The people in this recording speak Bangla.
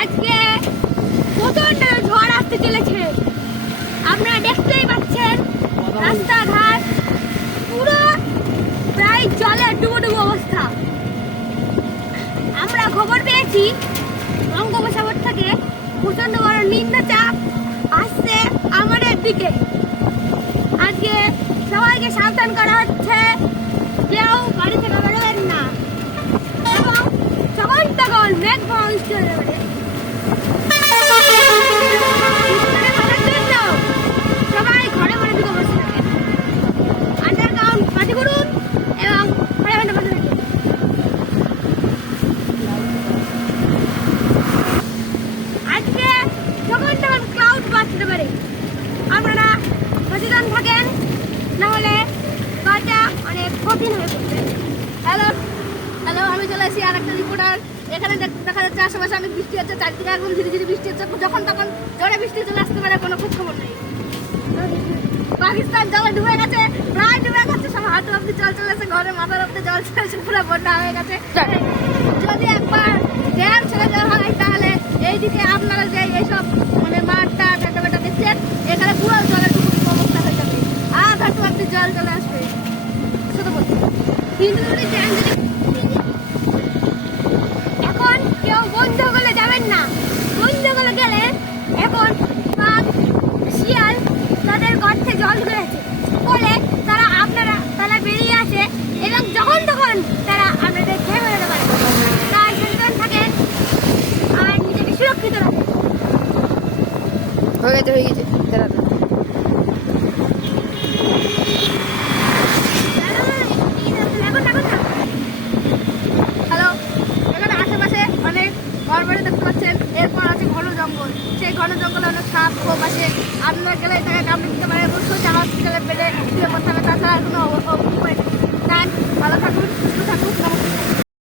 আজকে প্রচন্ড ঝড় আসতে চলেছে। আপনারা দেখতেই পাচ্ছেন রাস্তাঘাট পুরো প্রায় জলে ডুবো অবস্থা। আমরা খবর পেয়েছি বঙ্গোপসাগর থেকে প্রচন্ড বড় নিম্নচাপ আসছে আমাদের দিকে। আজকে সবাইকে সাবধান করা হচ্ছে, কেউ বাড়ি থেকে বেরোবেন না এবং সবাই তখন মেঘ বৃষ্টি হয়ে যাবে। সবাই ঘরে ঘরে দিকে বসে থাকেন, আন্ডারগ্রাউন্ড পার্টি করুন এবং ঘরে ঘরে বসে থাকেন। আজকে যখন তখন ক্লাউড বাঁচতে পারে, আপনারা সচেতন থাকেন, নাহলে কাজটা অনেক কঠিন হয়ে পড়বে। হ্যালো হ্যালো, আমি চলে আসি আর একটা রিপোর্টার। এখানে দেখা যাচ্ছে আশেপাশে অনেক বৃষ্টি হচ্ছে, চারদিকে এখন ধীরে ধীরে বৃষ্টি হচ্ছে। যখন তখন জোরে বৃষ্টি চলে আসতে পারে, কোনো খুব খবর নেই। পাকিস্তান জলে ডুবে গেছে, প্রায় ডুবে গেছে, সব হাঁটু অব্দি জল চলে আসে, ঘরে মাথার অব্দি জল চলে আসে, পুরো বন্যা হয়ে গেছে। যদি একবার ড্যাম ছেড়ে দেওয়া হয় তাহলে এইদিকে আপনারা যে এইসব মানে মাঠটা টাটা বেটা দেখছেন, এখানে পুরো জলের ডুবো অবস্থা হয়ে যাবে, আর হাঁটু অব্দি জল চলে আসবে। শুধু বলছি কিন্তু যদি ড্যাম যদি এখন কেউ বন্ধ করে যাবেন না, বন্ধ করে গেলে এখন বাঘ শিয়াল তাদের গর্তে জল ঢুকে গেছে বলে তারা বেরিয়ে আসে এবং যখন তখন তারা আপনাদের খেয়ে ফেলতে পারে। তার সচেতন থাকেন আর নিজেকে সুরক্ষিত রাখেন। হয়ে গেছে দাঁড়াতে। হ্যালো, এখানে আশেপাশে অনেক ঘর বাড়ি দেখতে পাচ্ছেন, এরপর আছে ঘন জঙ্গল। সেই ঘন জঙ্গলে অনেক সাপ খোপ আছে, আপনারা গেলে এটাকে কামড়ে দিতে পারে এবং সোজা হসপিটালে বেডে শুয়ে পড়তে হবে, তাছাড়া কোনো